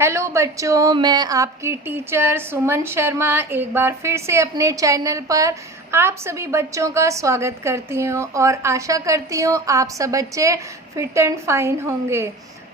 Hello बच्चों, मैं आपकी टीचर सुमन शर्मा एक बार फिर से अपने चैनल पर आप सभी बच्चों का स्वागत करती हूँ और आशा करती हूँ आप सब बच्चे फिट एंड फाइन होंगे।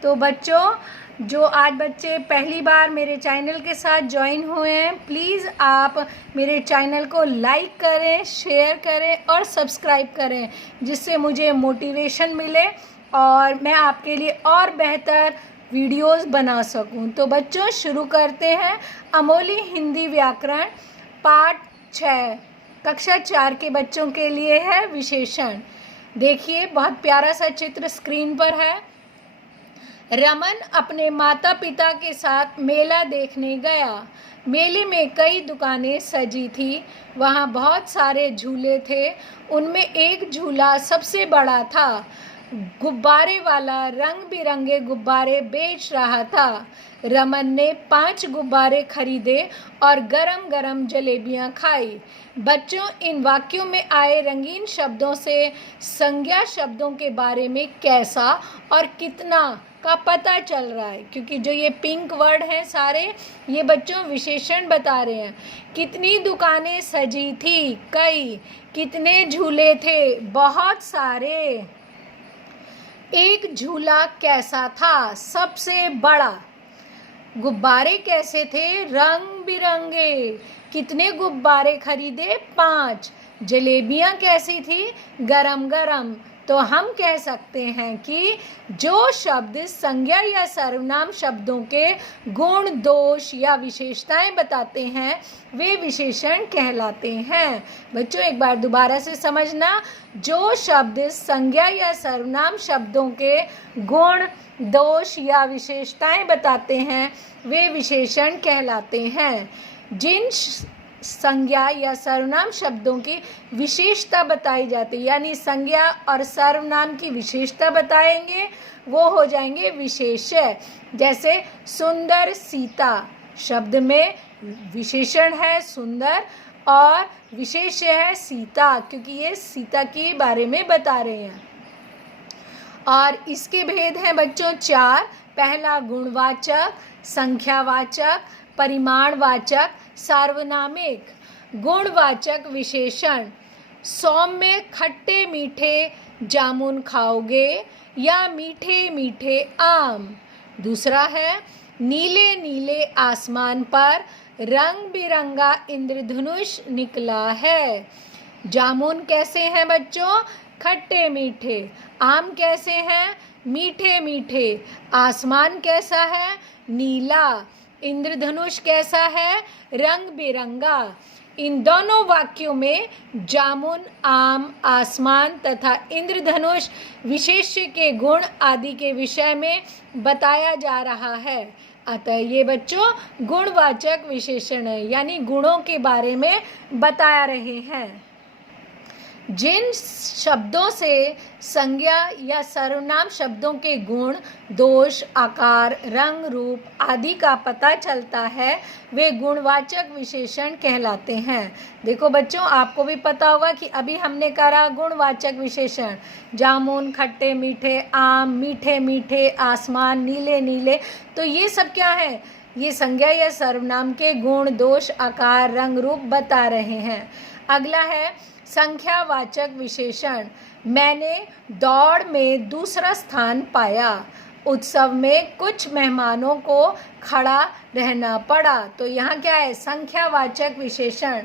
तो बच्चों, जो आज बच्चे पहली बार मेरे चैनल के साथ ज्वाइन हुए हैं, प्लीज़ आप मेरे चैनल को लाइक करें, शेयर करें और सब्सक्राइब करें, जिससे मुझे मोटिवेशन मिले और मैं आपके लिए और बेहतर वीडियोस बना सकूं। तो बच्चों, शुरू करते हैं। अमोली हिंदी व्याकरण पाठ 6 कक्षा 4 के बच्चों के लिए है विशेषण। देखिए, बहुत प्यारा सा चित्र स्क्रीन पर है। रमन अपने माता पिता के साथ मेला देखने गया। मेले में कई दुकानें सजी थी। वहाँ बहुत सारे झूले थे। उनमें एक झूला सबसे बड़ा था। गुब्बारे वाला रंग बिरंगे गुब्बारे बेच रहा था। रमन ने 5 गुब्बारे खरीदे और गरम गरम जलेबियां खाई। बच्चों, इन वाक्यों में आए रंगीन शब्दों से संज्ञा शब्दों के बारे में कैसा और कितना का पता चल रहा है, क्योंकि जो ये पिंक वर्ड हैं सारे, ये बच्चों विशेषण बता रहे हैं। कितनी दुकानें सजी थी? कई। कितने झूले थे? बहुत सारे। एक झूला कैसा था? सबसे बड़ा। गुब्बारे कैसे थे? रंग बिरंगे। कितने गुब्बारे खरीदे? 5। जलेबियां कैसी थी? गरम गरम। तो हम कह सकते हैं कि जो शब्द संज्ञा या सर्वनाम शब्दों के गुण, दोष या विशेषताएं बताते हैं, वे विशेषण कहलाते हैं। बच्चों, एक बार दोबारा से समझना। जो शब्द संज्ञा या सर्वनाम शब्दों के गुण, दोष या विशेषताएं बताते हैं, वे विशेषण कहलाते हैं। जिन संज्ञा या सर्वनाम शब्दों की विशेषता बताई जाती है, यानी संज्ञा और सर्वनाम की विशेषता बताएंगे, वो हो जाएंगे विशेष्य। जैसे सुंदर सीता शब्द में विशेषण है सुंदर और विशेष्य है सीता, क्योंकि ये सीता के बारे में बता रहे हैं। और इसके भेद हैं बच्चों 4। पहला गुणवाचक, संख्यावाचक, परिमाणवाचक, सार्वनामिक। गुणवाचक विशेषण: सौम्य खट्टे मीठे जामुन खाओगे या मीठे मीठे आम। दूसरा है नीले नीले आसमान पर रंग बिरंगा इंद्रधनुष निकला है। जामुन कैसे हैं बच्चों? खट्टे मीठे। आम कैसे हैं? मीठे मीठे। आसमान कैसा है? नीला। इंद्रधनुष कैसा है? रंग बिरंगा। इन दोनों वाक्यों में जामुन, आम, आसमान तथा इंद्रधनुष विशेष्य के गुण आदि के विषय में बताया जा रहा है। अतः ये बच्चों गुणवाचक विशेषण है, यानी गुणों के बारे में बता रहे हैं। जिन शब्दों से संज्ञा या सर्वनाम शब्दों के गुण, दोष, आकार, रंग, रूप आदि का पता चलता है, वे गुणवाचक विशेषण कहलाते हैं। देखो बच्चों, आपको भी पता होगा कि अभी हमने करा गुणवाचक विशेषण। जामुन, खट्टे मीठे, आम, मीठे मीठे, आसमान, नीले नीले। तो ये सब क्या है? ये संज्ञा या सर्वनाम के गुण, दोष, आकार, रंग, रूप बता रहे हैं। अगला है संख्यावाचक विशेषण। मैंने दौड़ में दूसरा स्थान पाया। उत्सव में कुछ मेहमानों को खड़ा रहना पड़ा। तो यहाँ क्या है? संख्यावाचक विशेषण।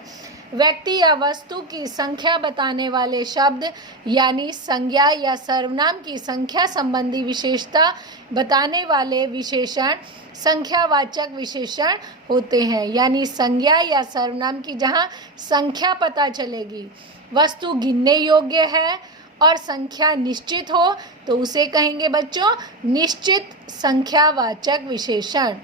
व्यक्ति या वस्तु की संख्या बताने वाले शब्द, यानी संज्ञा या सर्वनाम की संख्या संबंधी विशेषता बताने वाले विशेषण संख्यावाचक विशेषण होते हैं। यानी संज्ञा या सर्वनाम की जहाँ संख्या पता चलेगी, वस्तु गिनने योग्य है और संख्या निश्चित हो, तो उसे कहेंगे बच्चों निश्चित संख्यावाचक विशेषण।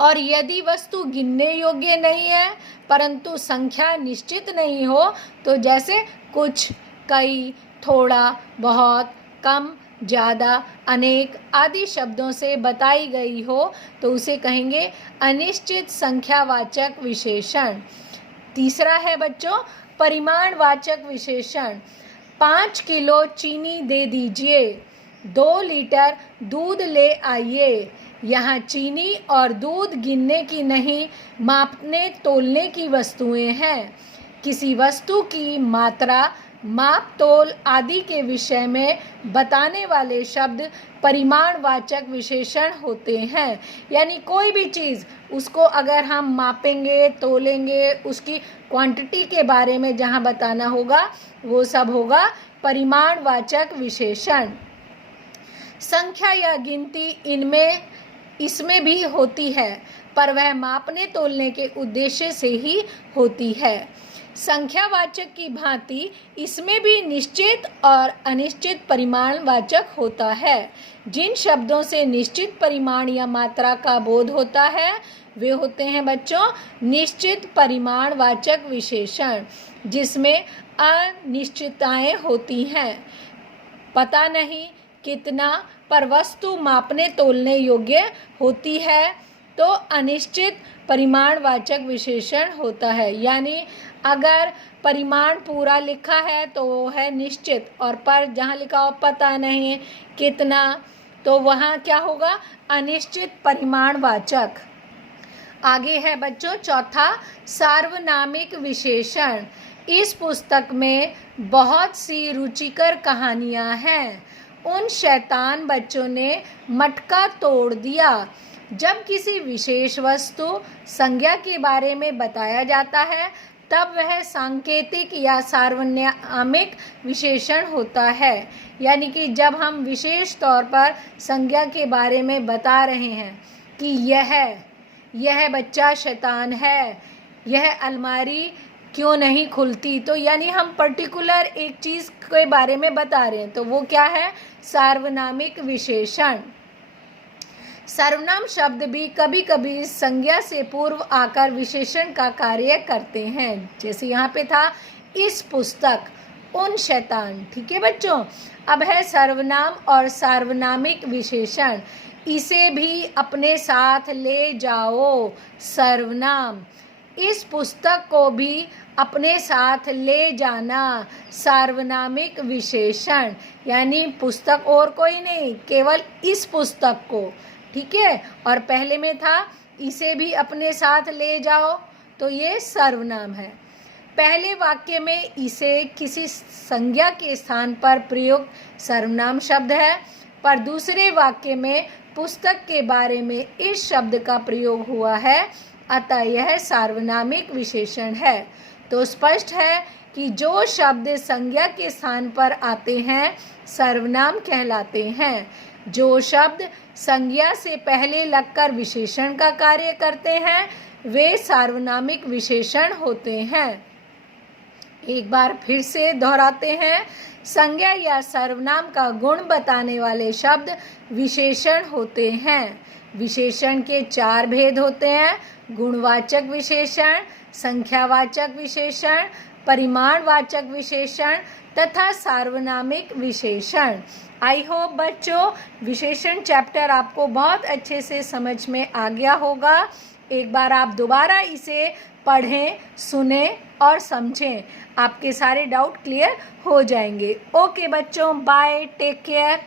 और यदि वस्तु गिनने योग्य नहीं है परंतु संख्या निश्चित नहीं हो, तो जैसे कुछ, कई, थोड़ा, बहुत, कम, ज़्यादा, अनेक आदि शब्दों से बताई गई हो, तो उसे कहेंगे अनिश्चित संख्यावाचक विशेषण। तीसरा है बच्चों परिमाणवाचक विशेषण। 5 किलो चीनी दे दीजिए। 2 लीटर दूध ले आइए। यहाँ चीनी और दूध गिनने की नहीं, मापने तोलने की वस्तुएं हैं। किसी वस्तु की मात्रा, माप, तोल आदि के विषय में बताने वाले शब्द परिमाणवाचक विशेषण होते हैं। यानी कोई भी चीज़, उसको अगर हम मापेंगे, तोलेंगे, उसकी क्वांटिटी के बारे में जहाँ बताना होगा, वो सब होगा परिमाणवाचक विशेषण। संख्या या गिनती इसमें भी होती है, पर वह मापने तोलने के उद्देश्य से ही होती है। संख्यावाचक की भांति इसमें भी निश्चित और अनिश्चित परिमाणवाचक होता है। जिन शब्दों से निश्चित परिमाण या मात्रा का बोध होता है, वे होते हैं बच्चों निश्चित परिमाणवाचक विशेषण, जिसमें अनिश्चितताएं होती हैं। पता नहीं कितना, पर वस्तु मापने तोलने योग्य होती है, तो अनिश्चित परिमाणवाचक विशेषण होता है। यानी अगर परिमाण पूरा लिखा है तो वो है निश्चित, और पर जहाँ लिखा हो पता नहीं कितना, तो वहाँ क्या होगा, अनिश्चित परिमाणवाचक। आगे है बच्चों चौथा, सार्वनामिक विशेषण। इस पुस्तक में बहुत सी रुचिकर कहानियाँ हैं। उन शैतान बच्चों ने मटका तोड़ दिया। जब किसी विशेष वस्तु, संज्ञा के बारे में बताया जाता है, तब वह सांकेतिक या सार्वनामिक विशेषण होता है। यानी कि जब हम विशेष तौर पर संज्ञा के बारे में बता रहे हैं कि यह बच्चा शैतान है, यह अलमारी क्यों नहीं खुलती, तो यानी हम पर्टिकुलर एक चीज़ के बारे में बता रहे हैं, तो वो क्या है, सार्वनामिक विशेषण। सर्वनाम शब्द भी कभी कभी संज्ञा से पूर्व आकर विशेषण का कार्य करते हैं। जैसे यहाँ पे था इस पुस्तक, उन शैतान। ठीक है बच्चों, अब है सर्वनाम और सार्वनामिक विशेषण। इसे भी अपने साथ ले जाओ, सर्वनाम। इस पुस्तक को भी अपने साथ ले जाना, सार्वनामिक विशेषण। यानी पुस्तक और कोई नहीं, केवल इस पुस्तक को। ठीक है, और पहले में था इसे भी अपने साथ ले जाओ, तो ये सर्वनाम है। पहले वाक्य में इसे किसी संज्ञा के स्थान पर प्रयुक्त सर्वनाम शब्द है, पर दूसरे वाक्य में पुस्तक के बारे में इस शब्द का प्रयोग हुआ है, अतः यह सार्वनामिक विशेषण है। तो स्पष्ट है कि जो शब्द संज्ञा के स्थान पर आते हैं सर्वनाम कहलाते हैं। जो शब्द संज्ञा से पहले लगकर विशेषण का कार्य करते हैं वे सार्वनामिक विशेषण होते हैं। एक बार फिर से दोहराते हैं, संज्ञा या सर्वनाम का गुण बताने वाले शब्द विशेषण होते हैं। विशेषण के 4 भेद होते हैं, गुणवाचक विशेषण, संख्यावाचक विशेषण, परिमाणवाचक विशेषण तथा सार्वनामिक विशेषण। आई होप बच्चों विशेषण चैप्टर आपको बहुत अच्छे से समझ में आ गया होगा। एक बार आप दोबारा इसे पढ़ें, सुने और समझें, आपके सारे डाउट क्लियर हो जाएंगे। ओके बच्चों, बाय, टेक केयर।